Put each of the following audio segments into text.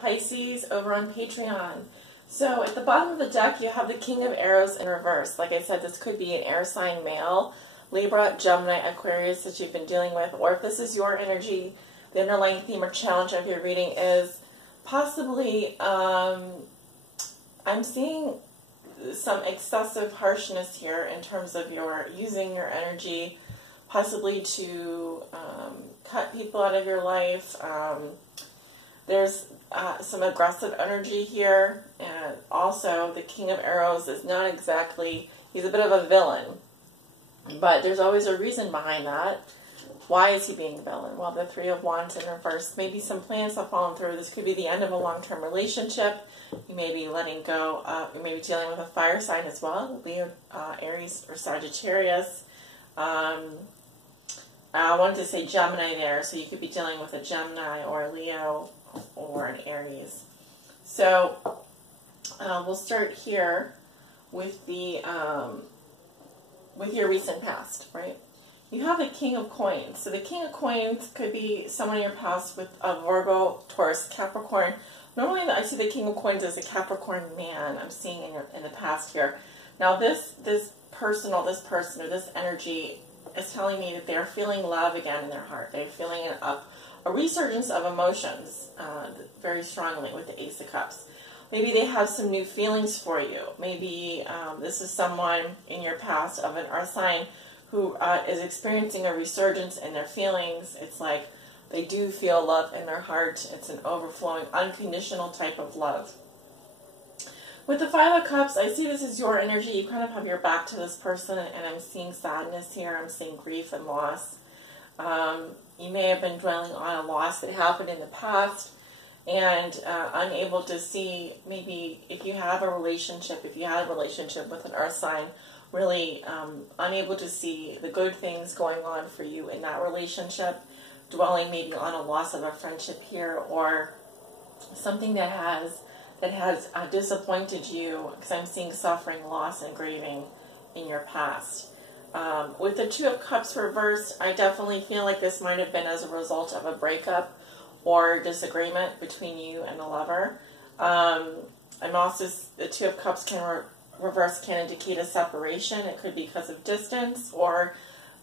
Pisces over on Patreon. So at the bottom of the deck, you have the King of Arrows in reverse. Like I said, this could be an air sign male, Libra, Gemini, Aquarius that you've been dealing with. Or if this is your energy, the underlying theme or challenge of your reading is possibly, I'm seeing some excessive harshness here in terms of your using your energy, possibly to cut people out of your life. There's some aggressive energy here, and also the King of Arrows is not exactly, he's a bit of a villain, but there's always a reason behind that. Why is he being a villain? Well, the Three of Wands in reverse. Maybe some plans have fallen through. This could be the end of a long-term relationship. You may be letting go. You may be dealing with a fire sign as well, Leo, Aries, or Sagittarius. I wanted to say Gemini there, so you could be dealing with a Gemini or a Leo or an Aries. So we'll start here with the with your recent past, right? You have the King of Coins. So the King of Coins could be someone in your past with a Virgo, Taurus, Capricorn. Normally I see the King of Coins as a Capricorn man I'm seeing in the past here. Now this person or this energy is telling me that they're feeling love again in their heart. They're feeling a resurgence of emotions very strongly with the Ace of Cups. Maybe they have some new feelings for you. Maybe this is someone in your past of an earth sign who is experiencing a resurgence in their feelings. It's like they do feel love in their heart. It's an overflowing, unconditional type of love. With the Five of Cups, I see this as your energy. You kind of have your back to this person, and I'm seeing sadness here. I'm seeing grief and loss. You may have been dwelling on a loss that happened in the past and unable to see, maybe if you have a relationship, if you had a relationship with an earth sign, really unable to see the good things going on for you in that relationship, dwelling maybe on a loss of a friendship here, or something that has disappointed you, because I'm seeing suffering, loss, and grieving in your past. With the Two of Cups reversed, I definitely feel like this might have been as a result of a breakup or disagreement between you and the lover. I'm also, the Two of Cups reverse can indicate a separation. It could be because of distance or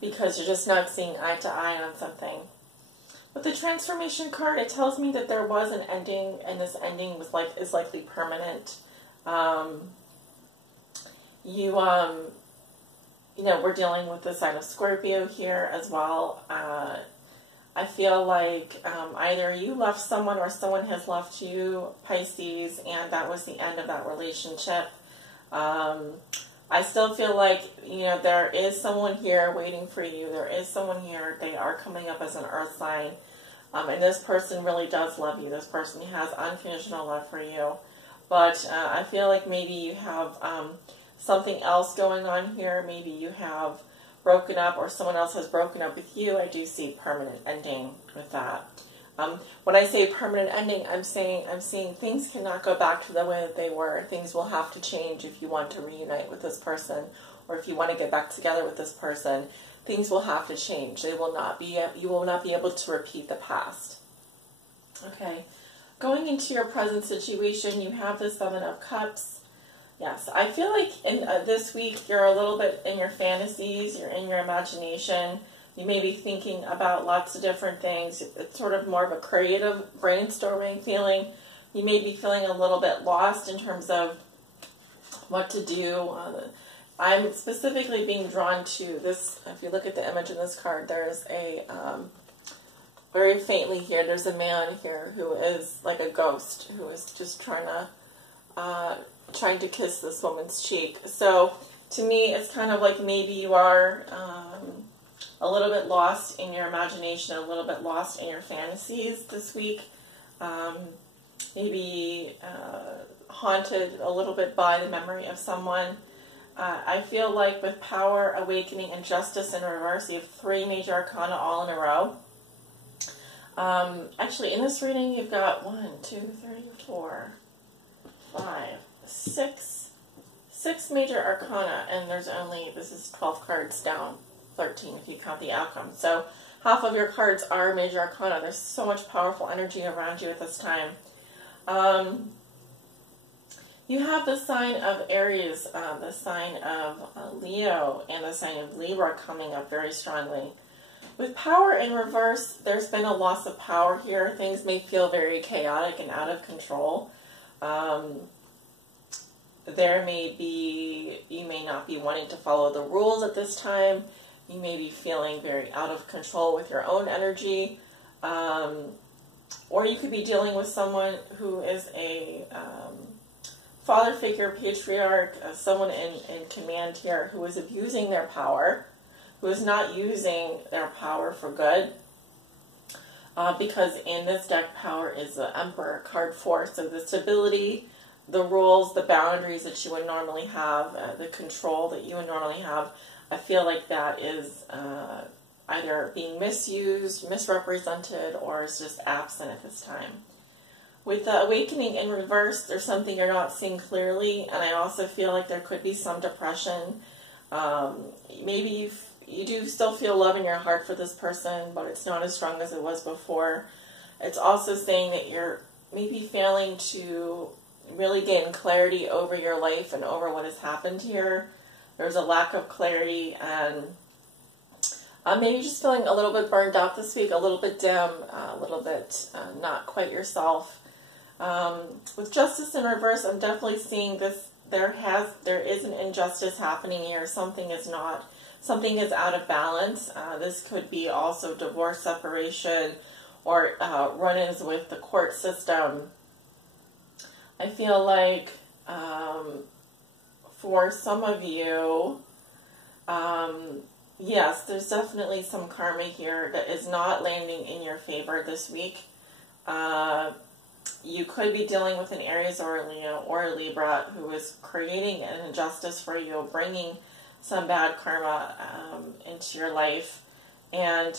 because you're just not seeing eye to eye on something. With the Transformation card, it tells me that there was an ending, and this ending is likely permanent. You know, we're dealing with the sign of Scorpio here as well. I feel like either you left someone or someone has left you, Pisces, and that was the end of that relationship. I still feel like, you know, there is someone here waiting for you. There is someone here. They are coming up as an earth sign. And this person really does love you. This person has unconditional love for you. But I feel like maybe you have something else going on here. Maybe you have broken up or someone else has broken up with you. I do see permanent ending with that. When I say permanent ending, I'm seeing things cannot go back to the way that they were. Things will have to change if you want to reunite with this person, or if you want to get back together with this person. Things will have to change. They will not be. You will not be able to repeat the past. Okay, going into your present situation, you have the Seven of Cups. Yes, I feel like in this week you're a little bit in your fantasies. You're in your imagination. You may be thinking about lots of different things. It's sort of more of a creative brainstorming feeling. You may be feeling a little bit lost in terms of what to do. I'm specifically being drawn to this. If you look at the image in this card, there's a, very faintly here, there's a man here who is like a ghost, who is just trying to kiss this woman's cheek. So to me, it's kind of like maybe you are a little bit lost in your imagination, a little bit lost in your fantasies this week. Maybe haunted a little bit by the memory of someone. I feel like with Power, Awakening, and Justice in reverse, you have 3 major arcana all in a row. Actually, in this reading, you've got 1, 2, 3, 4, 5, 6 major arcana, and there's only, this is 12 cards down, 13 if you count the outcome. So half of your cards are major arcana. There's so much powerful energy around you at this time. You have the sign of Aries, the sign of Leo, and the sign of Libra coming up very strongly. With power in reverse, there's been a loss of power here. Things may feel very chaotic and out of control. There may be, you may not be wanting to follow the rules at this time. You may be feeling very out of control with your own energy. Or you could be dealing with someone who is a father figure, patriarch, someone in command here who is abusing their power, who is not using their power for good. Because in this deck, power is the Emperor, card 4. So the stability, the rules, the boundaries that you would normally have, the control that you would normally have, I feel like that is either being misused, misrepresented, or is just absent at this time. With the awakening in reverse, there's something you're not seeing clearly, and I also feel like there could be some depression. Maybe you do still feel love in your heart for this person, but it's not as strong as it was before. It's also saying that you're maybe failing to really gain clarity over your life and over what has happened here. There's a lack of clarity, and maybe just feeling a little bit burned out this week, a little bit dim, a little bit not quite yourself. With justice in reverse, I'm definitely seeing this. There is an injustice happening here. Something is out of balance. This could be also divorce, separation, or run-ins with the court system. I feel like for some of you, yes, there's definitely some karma here that is not landing in your favor this week. You could be dealing with an Aries or a Leo or a Libra who is creating an injustice for you, bringing some bad karma into your life. And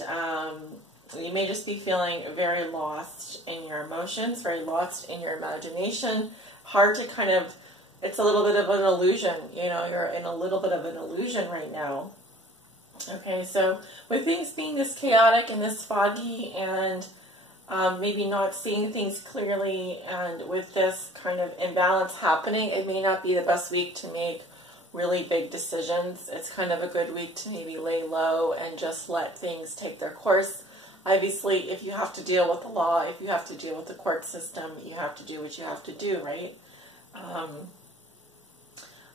you may just be feeling very lost in your emotions, very lost in your imagination. Hard to kind of, it's a little bit of an illusion. You know, you're in a little bit of an illusion right now. Okay, so with things being this chaotic and this foggy and maybe not seeing things clearly, and with this kind of imbalance happening, it may not be the best week to make really big decisions. It's kind of a good week to maybe lay low and just let things take their course. Obviously, if you have to deal with the law, if you have to deal with the court system, you have to do what you have to do, right?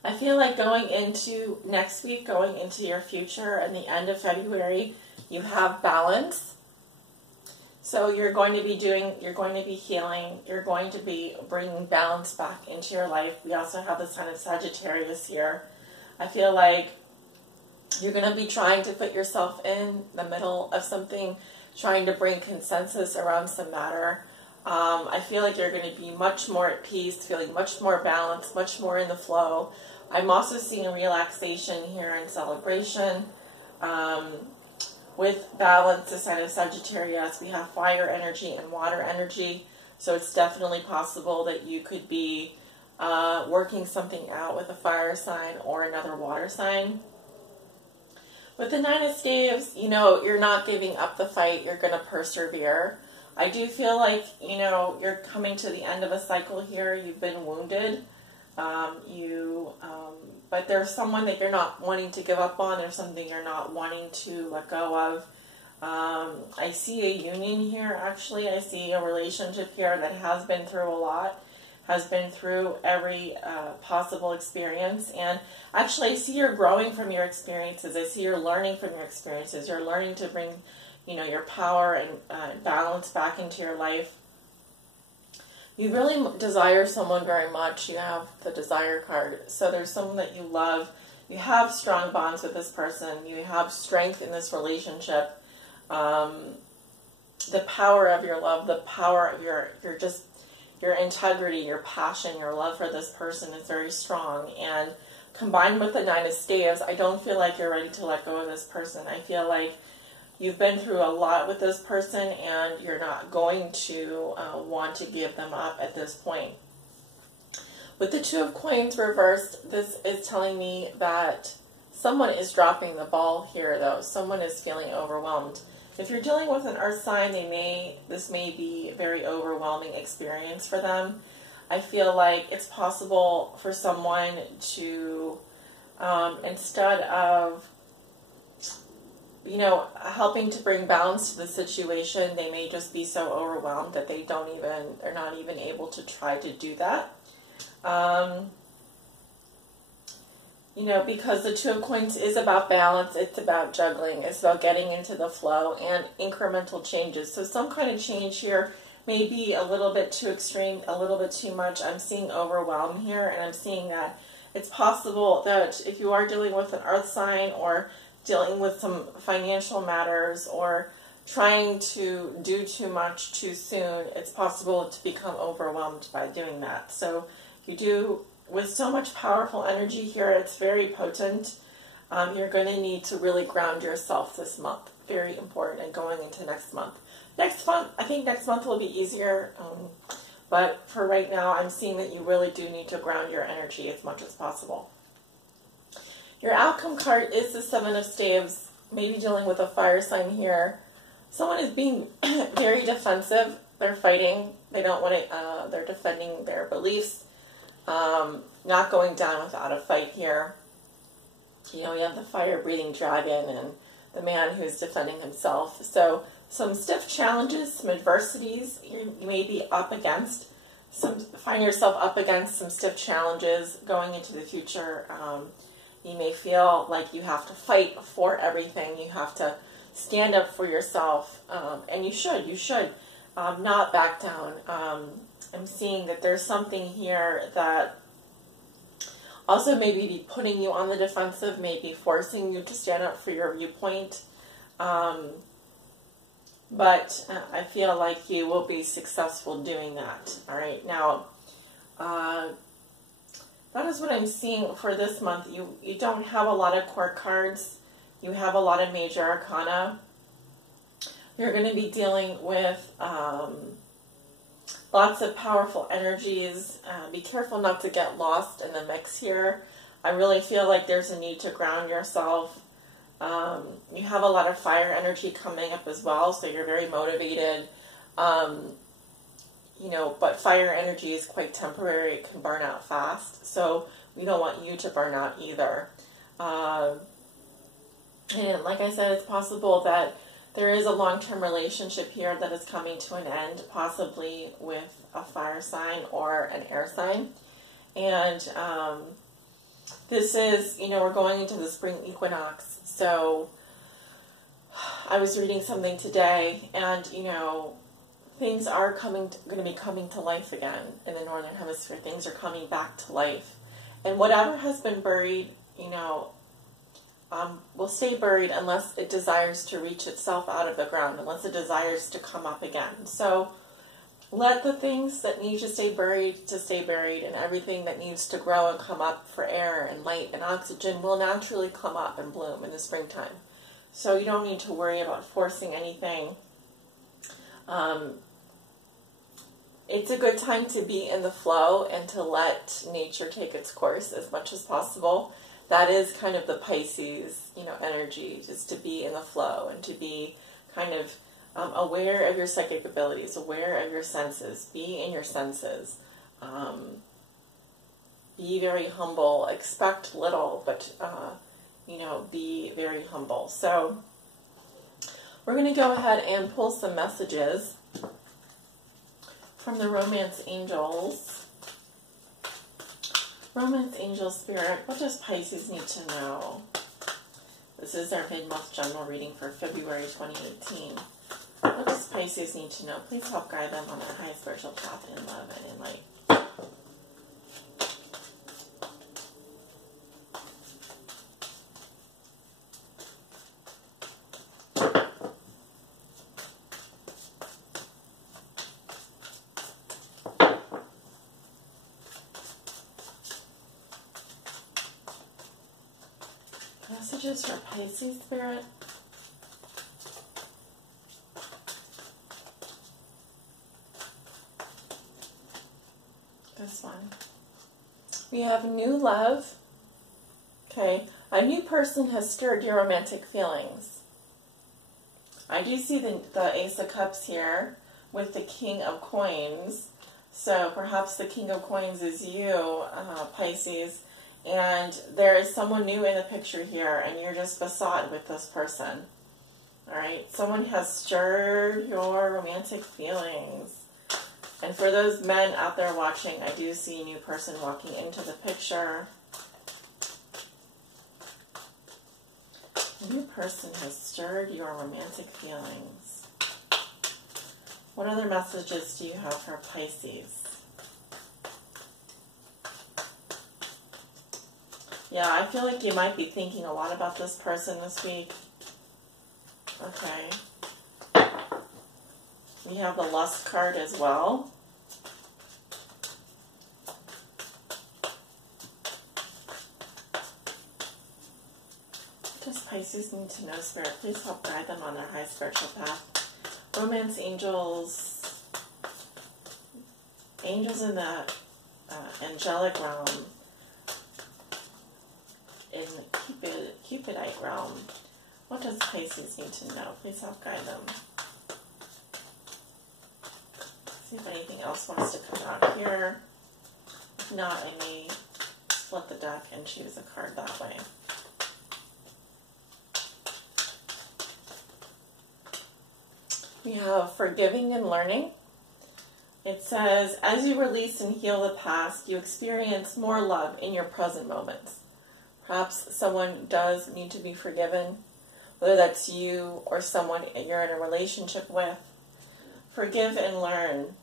I feel like going into next week, going into your future, and the end of February, you have balance. So you're going to be healing, you're going to be bringing balance back into your life. We also have the sign of Sagittarius here. I feel like you're going to be trying to put yourself in the middle of something, trying to bring consensus around some matter. I feel like you're going to be much more at peace, feeling much more balanced, much more in the flow. I'm also seeing relaxation here and celebration. With balance, the sign of Sagittarius, we have fire energy and water energy. So it's definitely possible that you could be working something out with a fire sign or another water sign. With the Nine of Staves, you know, you're not giving up the fight. You're going to persevere. I do feel like, you know, you're coming to the end of a cycle here. You've been wounded. But there's someone that you're not wanting to give up on. There's something you're not wanting to let go of. I see a union here, actually. I see a relationship here that has been through a lot, has been through every possible experience. And actually, I see you're growing from your experiences. I see you're learning from your experiences. You're learning to bring, you know, your power and balance back into your life. You really desire someone very much. You have the desire card. So there's someone that you love. You have strong bonds with this person. You have strength in this relationship. The power of your love, the power of your integrity, your passion, your love for this person is very strong. And combined with the Nine of Staves, I don't feel like you're ready to let go of this person. I feel like you've been through a lot with this person, and you're not going to want to give them up at this point. With the Two of Coins reversed, this is telling me that someone is dropping the ball here, though. Someone is feeling overwhelmed. If you're dealing with an earth sign, this may be a very overwhelming experience for them. I feel like it's possible for someone to, instead of, you know, helping to bring balance to the situation, they may just be so overwhelmed that they're not even able to try to do that. You know, because the Two of Coins is about balance, it's about juggling, it's about getting into the flow and incremental changes. So some kind of change here may be a little bit too extreme, a little bit too much. I'm seeing overwhelm here, and I'm seeing that it's possible that if you are dealing with an earth sign or dealing with some financial matters or trying to do too much too soon, it's possible to become overwhelmed by doing that. So you do, with so much powerful energy here, it's very potent. You're going to need to really ground yourself this month. Very important, and going into next month. Next month, I think next month will be easier, but for right now, I'm seeing that you really do need to ground your energy as much as possible. Your outcome card is the Seven of Staves, maybe dealing with a fire sign here. Someone is being very defensive. They're fighting. They don't want to, they're defending their beliefs. Not going down without a fight here. You know, we have the fire-breathing dragon and the man who's defending himself. So some stiff challenges, some adversities you may be up against. Find yourself up against some stiff challenges going into the future. You may feel like you have to fight for everything. You have to stand up for yourself, and you should not back down. I'm seeing that there's something here that also maybe be putting you on the defensive, maybe forcing you to stand up for your viewpoint. But I feel like you will be successful doing that. All right, now that is what I'm seeing for this month. You don't have a lot of court cards. You have a lot of major arcana. You're going to be dealing with lots of powerful energies. Be careful not to get lost in the mix here. I really feel like there's a need to ground yourself. You have a lot of fire energy coming up as well, so you're very motivated. You know, but fire energy is quite temporary. It can burn out fast, so we don't want you to burn out either. And like I said, it's possible that there is a long-term relationship here that is coming to an end, possibly with a fire sign or an air sign. And this is, you know, we're going into the spring equinox. So I was reading something today, and, you know, things are going to be coming to life again in the Northern Hemisphere. Things are coming back to life. And whatever has been buried, you know, will stay buried unless it desires to reach itself out of the ground, unless it desires to come up again. So let the things that need to stay buried, and everything that needs to grow and come up for air and light and oxygen will naturally come up and bloom in the springtime. So you don't need to worry about forcing anything. It's a good time to be in the flow and to let nature take its course as much as possible. That is kind of the Pisces, you know, energy, just to be in the flow and to be kind of aware of your psychic abilities, aware of your senses, be in your senses. Be very humble, expect little, but, you know, be very humble. So we're going to go ahead and pull some messages from the Romance Angels. Romance Angel Spirit, what does Pisces need to know? This is our mid-month general reading for February 2018. What does Pisces need to know? Please help guide them on their high spiritual path in love and in light. Messages for Pisces Spirit. This one. We have new love. Okay. A new person has stirred your romantic feelings. I do see the Ace of Cups here with the King of Coins. So perhaps the King of Coins is you, Pisces, and there is someone new in the picture here, and you're just besotted with this person. All right, someone has stirred your romantic feelings. And for those men out there watching, I do see a new person walking into the picture. A new person has stirred your romantic feelings. What other messages do you have for Pisces? Yeah, I feel like you might be thinking a lot about this person this week. Okay. We have the Lust card as well. What does Pisces need to know, Spirit? Please help guide them on their high spiritual path. Romance angels. Angels in the angelic realm. In the Cupidite realm. What does Pisces need to know? Please help guide them. See if anything else wants to come out here. If not, I may split the deck and choose a card that way. We have forgiving and learning. It says, as you release and heal the past, you experience more love in your present moments. Perhaps someone does need to be forgiven, whether that's you or someone you're in a relationship with. Forgive and learn.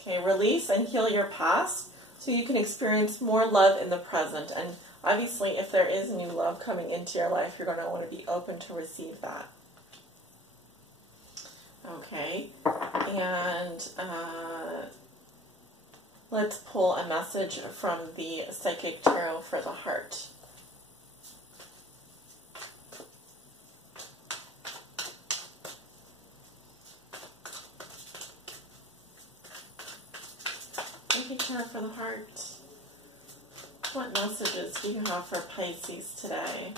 Okay, release and heal your past so you can experience more love in the present. And obviously, if there is new love coming into your life, you're going to want to be open to receive that. Okay, and let's pull a message from the Psychic Tarot for the heart. Psychic Tarot for the heart. What messages do you have for Pisces today?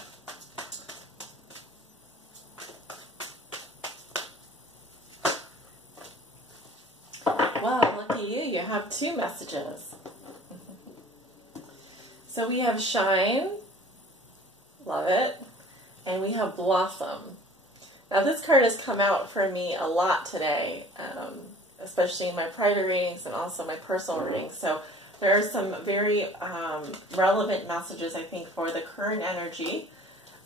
Well, look at you. You have two messages. So we have Shine. Love it. And we have Blossom. Now this card has come out for me a lot today, especially in my private readings and also my personal readings. So there are some very relevant messages, I think, for the current energy,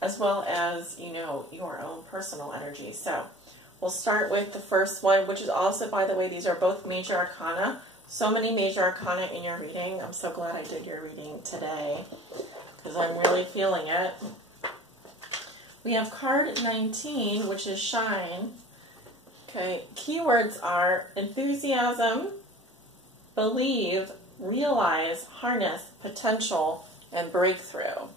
as well as, you know, your own personal energy. So we'll start with the first one, which is also, by the way, these are both major arcana. So many major arcana in your reading. I'm so glad I did your reading today because I'm really feeling it. We have card 19, which is Shine. Okay, keywords are enthusiasm, believe, realize, harness, potential, and breakthrough.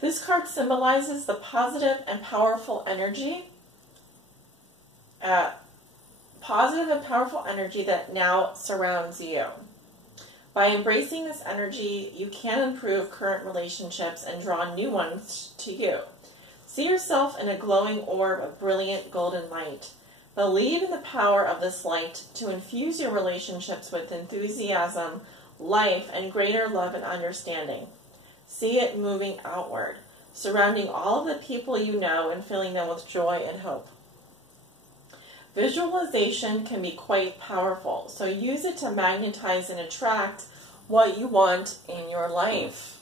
This card symbolizes the positive and powerful energy that now surrounds you. By embracing this energy, you can improve current relationships and draw new ones to you. See yourself in a glowing orb of brilliant golden light. Believe in the power of this light to infuse your relationships with enthusiasm, life, and greater love and understanding. See it moving outward, surrounding all of the people you know and filling them with joy and hope. Visualization can be quite powerful, so use it to magnetize and attract what you want in your life.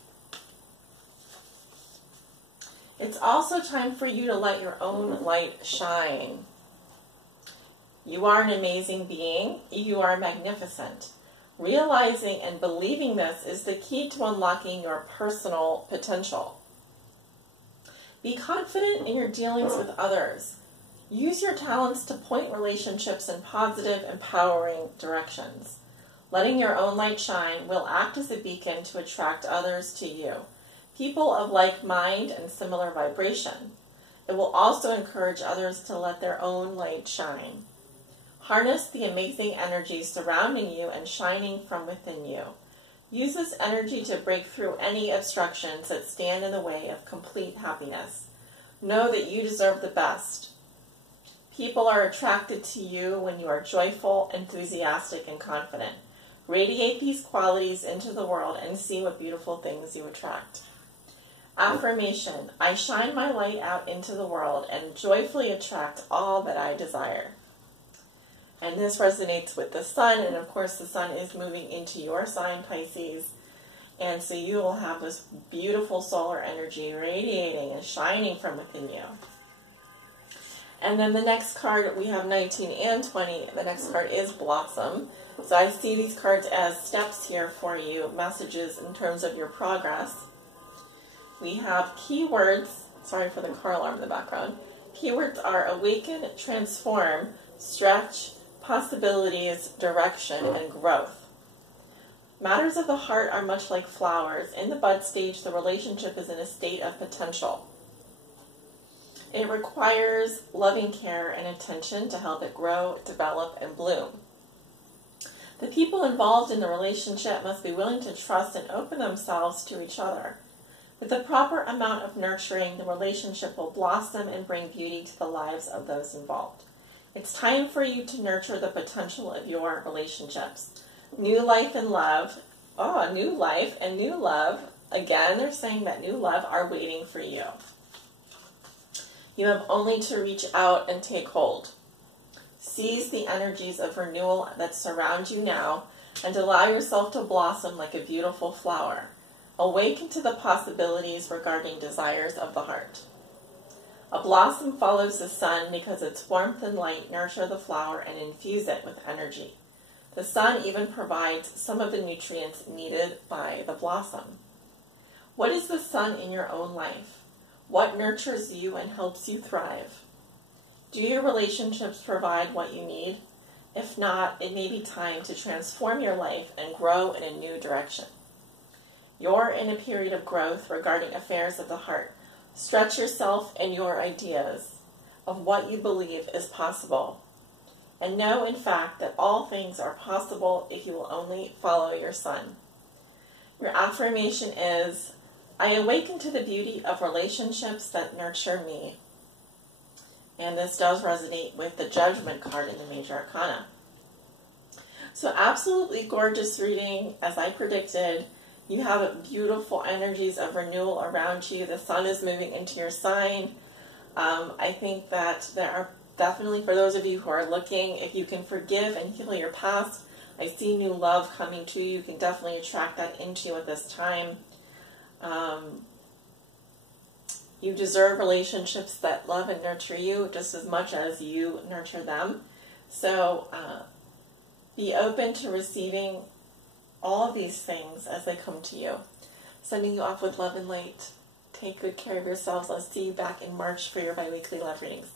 It's also time for you to let your own light shine. You are an amazing being. You are magnificent. Realizing and believing this is the key to unlocking your personal potential. Be confident in your dealings with others. Use your talents to point relationships in positive, empowering directions. Letting your own light shine will act as a beacon to attract others to you, people of like mind and similar vibration. It will also encourage others to let their own light shine. Harness the amazing energy surrounding you and shining from within you. Use this energy to break through any obstructions that stand in the way of complete happiness. Know that you deserve the best. People are attracted to you when you are joyful, enthusiastic, and confident. Radiate these qualities into the world and see what beautiful things you attract. Affirmation: I shine my light out into the world and joyfully attract all that I desire. And this resonates with the sun, and of course the sun is moving into your sign, Pisces. And so you will have this beautiful solar energy radiating and shining from within you. And then the next card, we have 19 and 20. The next card is Blossom. So I see these cards as steps here for you, messages in terms of your progress. We have keywords. Sorry for the car alarm in the background. Keywords are awaken, transform, stretch, possibilities, direction, and growth. Matters of the heart are much like flowers. In the bud stage, the relationship is in a state of potential. It requires loving care and attention to help it grow, develop, and bloom. The people involved in the relationship must be willing to trust and open themselves to each other. With the proper amount of nurturing, the relationship will blossom and bring beauty to the lives of those involved. It's time for you to nurture the potential of your relationships. New life and love. Oh, new life and new love. Again, they're saying that new love are waiting for you. You have only to reach out and take hold. Seize the energies of renewal that surround you now and allow yourself to blossom like a beautiful flower. Awaken to the possibilities regarding desires of the heart. A blossom follows the sun because its warmth and light nurture the flower and infuse it with energy. The sun even provides some of the nutrients needed by the blossom. What is the sun in your own life? What nurtures you and helps you thrive? Do your relationships provide what you need? If not, it may be time to transform your life and grow in a new direction. You're in a period of growth regarding affairs of the heart. Stretch yourself and your ideas of what you believe is possible. And know, in fact, that all things are possible if you will only follow your sun. Your affirmation is, I awaken to the beauty of relationships that nurture me. And this does resonate with the Judgment card in the Major Arcana. So absolutely gorgeous reading, as I predicted. You have beautiful energies of renewal around you. The sun is moving into your sign. I think that there are definitely, for those of you who are looking, if you can forgive and heal your past, I see new love coming to you. You can definitely attract that into you at this time. You deserve relationships that love and nurture you just as much as you nurture them. So be open to receiving all of these things as they come to you. Sending you off with love and light. Take good care of yourselves. I'll see you back in March for your bi-weekly love readings.